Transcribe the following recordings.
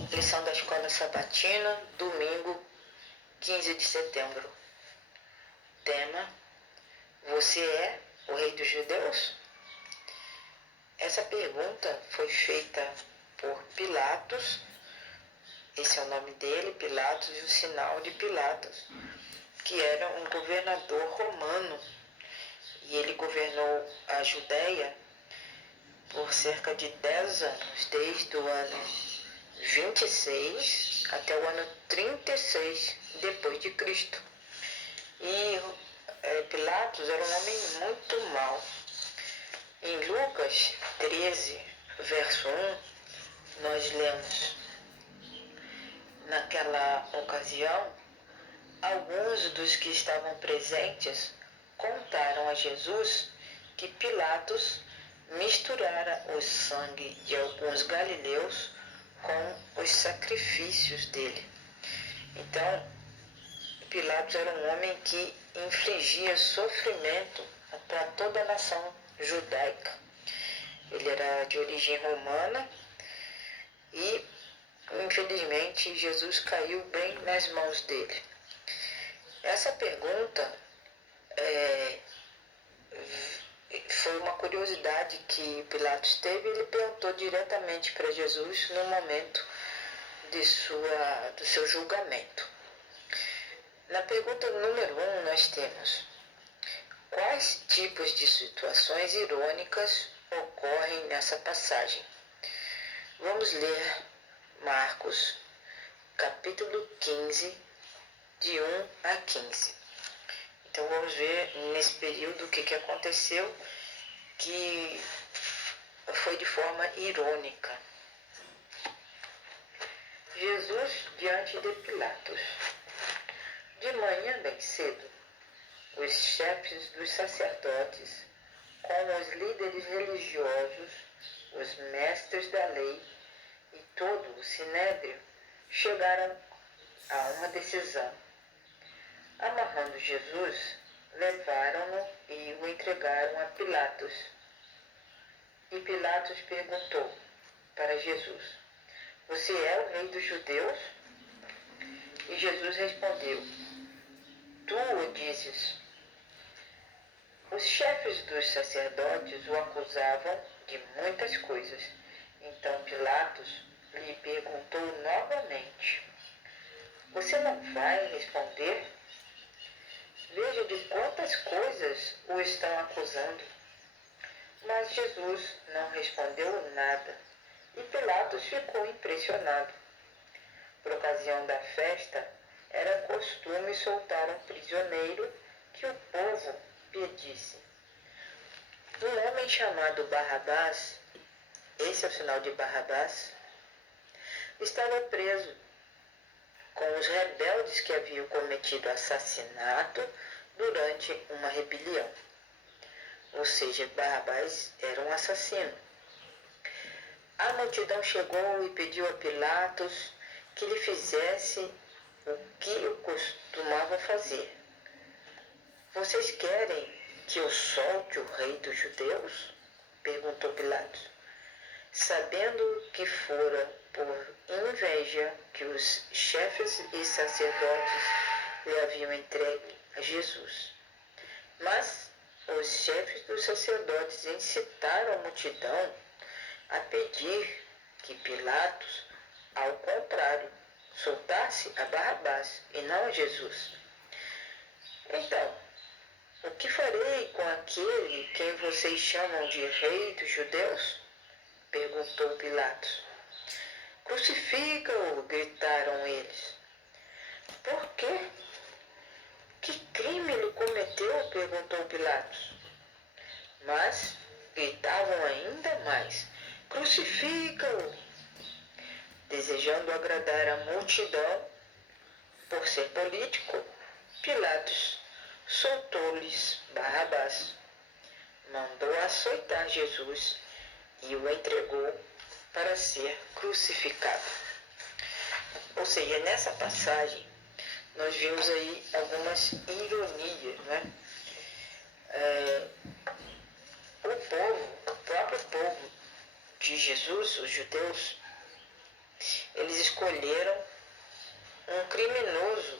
Lição da Escola Sabatina, domingo, 15 de setembro. Tema: Você é o Rei dos Judeus? Essa pergunta foi feita por Pilatos, esse é o nome dele, Pilatos, e o sinal de Pilatos, que era um governador romano, e ele governou a Judéia por cerca de 10 anos, desde o ano 26 até o ano 36 depois de Cristo. E Pilatos era um homem muito mau. Em Lucas 13, verso 1, nós lemos: Naquela ocasião, alguns dos que estavam presentes contaram a Jesus que Pilatos misturara o sangue de alguns galileus com os sacrifícios dele. Então, Pilatos era um homem que infligia sofrimento para toda a nação judaica. Ele era de origem romana e, infelizmente, Jesus caiu bem nas mãos dele. Essa pergunta foi uma curiosidade que Pilatos teve. Ele perguntou diretamente para Jesus no momento do seu julgamento. Na pergunta número 1 nós temos: quais tipos de situações irônicas ocorrem nessa passagem? Vamos ler Marcos, capítulo 15, de 1 a 15. Então vamos ver nesse período o que aconteceu, que foi de forma irônica. Jesus diante de Pilatos. De manhã bem cedo, os chefes dos sacerdotes, com os líderes religiosos, os mestres da lei e todo o sinédrio, chegaram a uma decisão. Amarrando Jesus, levaram-no e o entregaram a Pilatos. E Pilatos perguntou para Jesus: Você é o rei dos judeus? E Jesus respondeu: Tu o dizes. Os chefes dos sacerdotes o acusavam de muitas coisas. Então Pilatos lhe perguntou novamente: Você não vai responder? Veja de quantas coisas o estão acusando. Mas Jesus não respondeu nada, e Pilatos ficou impressionado. Por ocasião da festa, era costume soltar um prisioneiro que o povo pedisse. Um homem chamado Barrabás, esse é o sinal de Barrabás, estava preso com os rebeldes que haviam cometido assassinato durante uma rebelião. Ou seja, Barrabás era um assassino. A multidão chegou e pediu a Pilatos que lhe fizesse o que costumava fazer. Vocês querem que eu solte o rei dos judeus? Perguntou Pilatos, sabendo que fora por inveja que os chefes e sacerdotes lhe haviam entregue a Jesus. Mas os chefes dos sacerdotes incitaram a multidão a pedir que Pilatos, ao contrário, soltasse a Barrabás e não a Jesus. Então, o que farei com aquele quem vocês chamam de rei dos judeus? Perguntou Pilatos. Crucifica-o, gritaram eles. Por quê? Que crime ele cometeu? Perguntou Pilatos. Mas gritavam ainda mais: Crucifica-o! Desejando agradar a multidão, por ser político, Pilatos soltou-lhes Barrabás, mandou açoitar Jesus e o entregou para ser crucificado. Ou seja, nessa passagem nós vimos aí algumas ironias, né? O próprio povo de Jesus, os judeus, eles escolheram um criminoso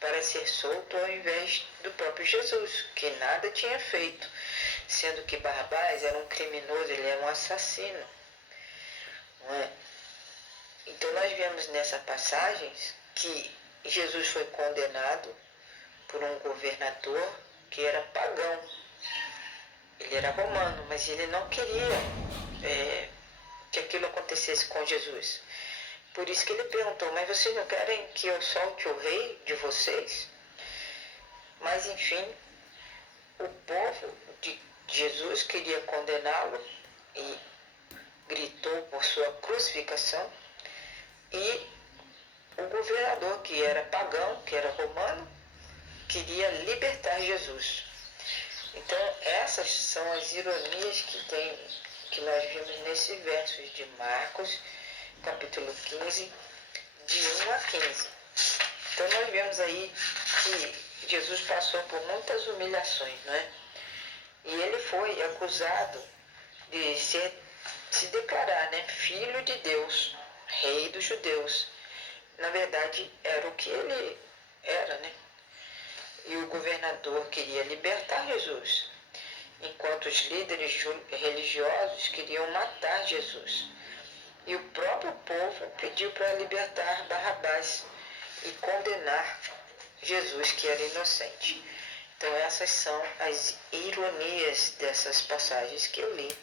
para ser solto ao invés do próprio Jesus, que nada tinha feito, sendo que Barrabás era um criminoso, ele era um assassino. Não é? Então nós vemos nessa passagem que Jesus foi condenado por um governador que era pagão. Ele era romano, mas ele não queria que aquilo acontecesse com Jesus. Por isso que ele perguntou, mas vocês não querem que eu solte o rei de vocês? Mas enfim, o povo de Jesus queria condená-lo e gritou por sua crucificação, e o governador, que era pagão, que era romano, queria libertar Jesus. Então essas são as ironias que nós vimos nesses versos de Marcos, capítulo 15, de 1 a 15. Então nós vemos aí que Jesus passou por muitas humilhações, não é? E ele foi acusado de se declarar, né, filho de Deus, rei dos judeus. Na verdade, era o que ele era, né? E o governador queria libertar Jesus, enquanto os líderes religiosos queriam matar Jesus. E o próprio povo pediu para libertar Barrabás e condenar Jesus, que era inocente. Então essas são as ironias dessas passagens que eu li.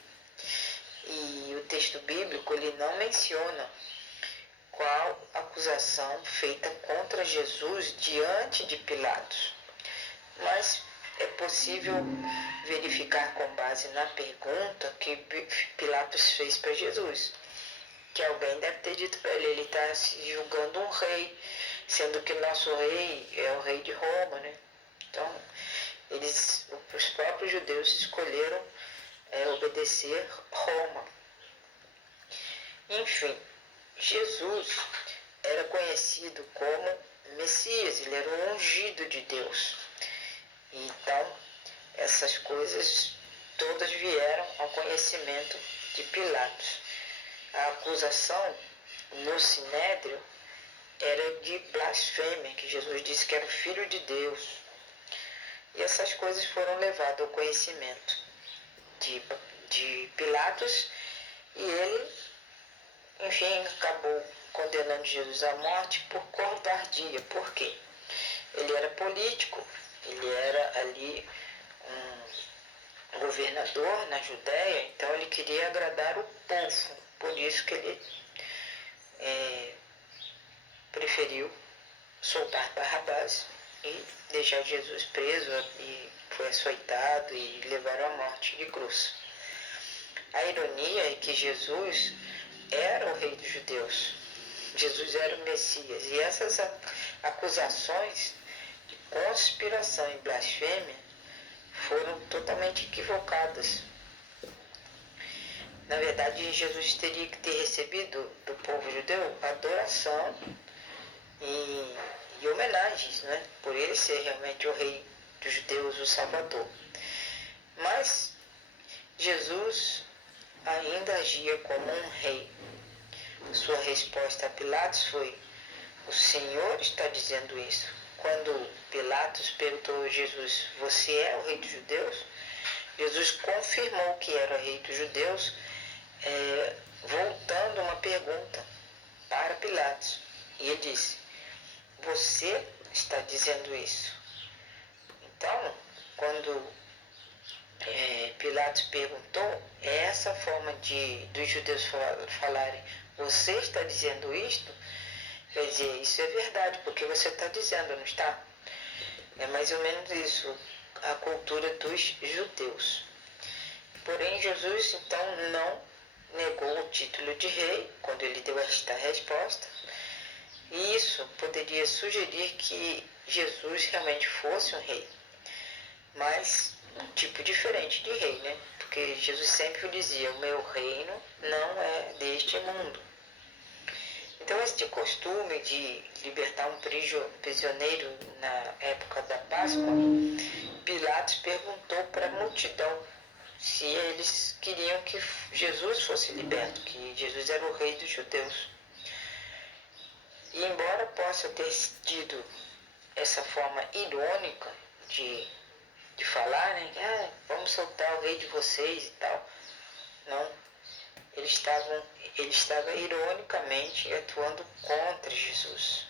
E o texto bíblico ele não menciona qual acusação feita contra Jesus diante de Pilatos. Mas é possível verificar com base na pergunta que Pilatos fez para Jesus. Que alguém deve ter dito para ele está se julgando um rei, sendo que nosso rei é o rei de Roma, né? Então, os próprios judeus escolheram obedecer Roma. Enfim, Jesus era conhecido como Messias, ele era o ungido de Deus. Então, essas coisas todas vieram ao conhecimento de Pilatos. A acusação no Sinédrio era de blasfêmia, que Jesus disse que era o Filho de Deus. E essas coisas foram levadas ao conhecimento de Pilatos, e ele, enfim, acabou condenando Jesus à morte por covardia. Por quê? Ele era político, ele era ali um governador na Judéia, então ele queria agradar o povo. Por isso que ele preferiu soltar Barrabás e deixar Jesus preso, e foi açoitado e levaram à morte de cruz. A ironia é que Jesus era o rei dos judeus. Jesus era o Messias. E essas acusações de conspiração e blasfêmia foram totalmente equivocadas. Na verdade, Jesus teria que ter recebido do povo judeu adoração e homenagens, né? Por ele ser realmente o rei dos judeus, o Salvador. Mas Jesus ainda agia como um rei. Sua resposta a Pilatos foi: o Senhor está dizendo isso. Quando Pilatos perguntou a Jesus: você é o rei dos judeus? Jesus confirmou que era o rei dos judeus, voltando uma pergunta para Pilatos. E ele disse: você está dizendo isso? Então, quando Pilatos perguntou, é essa forma dos judeus falarem: você está dizendo isto? Quer dizer, isso é verdade, porque você está dizendo, não está? É mais ou menos isso, a cultura dos judeus. Porém, Jesus então não negou o título de rei quando ele deu esta resposta. E isso poderia sugerir que Jesus realmente fosse um rei, mas um tipo diferente de rei, né? Porque Jesus sempre dizia: o meu reino não é deste mundo. Então, este costume de libertar um prisioneiro na época da Páscoa, Pilatos perguntou para a multidão se eles queriam que Jesus fosse liberto, que Jesus era o rei dos judeus. E embora possa ter tido essa forma irônica de falar, né? Vamos soltar o rei de vocês e tal. Não. Ele estava ironicamente atuando contra Jesus.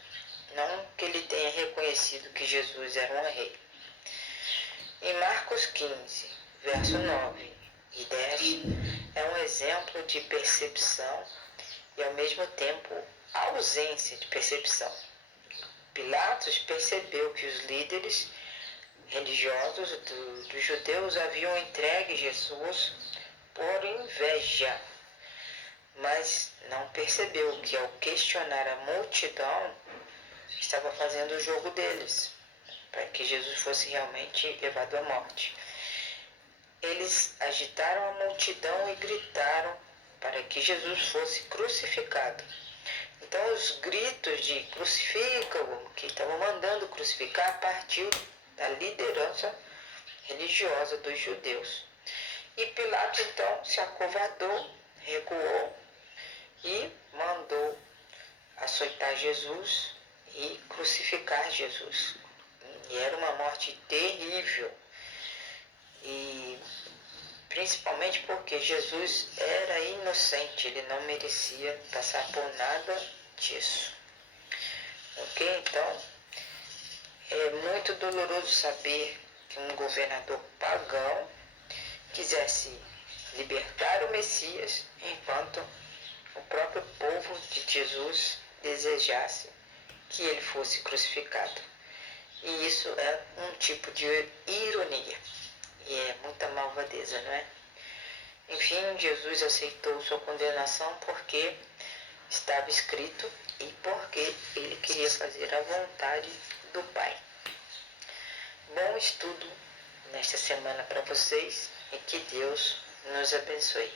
Não que ele tenha reconhecido que Jesus era um rei. Em Marcos 15, verso 9 e 10, é um exemplo de percepção e ao mesmo tempo ausência de percepção. Pilatos percebeu que os líderes religiosos dos judeus haviam entregue Jesus por inveja, mas não percebeu que ao questionar a multidão estava fazendo o jogo deles, para que Jesus fosse realmente levado à morte. Eles agitaram a multidão e gritaram para que Jesus fosse crucificado. Então os gritos de crucifica-o, que estavam mandando crucificar, partiu da liderança religiosa dos judeus. E Pilatos então se acovardou, recuou e mandou açoitar Jesus e crucificar Jesus. E era uma morte terrível. E principalmente porque Jesus era inocente, ele não merecia passar por nada disso. Ok? Então, é muito doloroso saber que um governador pagão quisesse libertar o Messias, enquanto o próprio povo de Jesus desejasse que ele fosse crucificado. E isso é um tipo de ironia. E é muita malvadeza, não é? Enfim, Jesus aceitou sua condenação porque estava escrito e porque ele queria fazer a vontade do Pai. Bom estudo nesta semana para vocês e que Deus nos abençoe.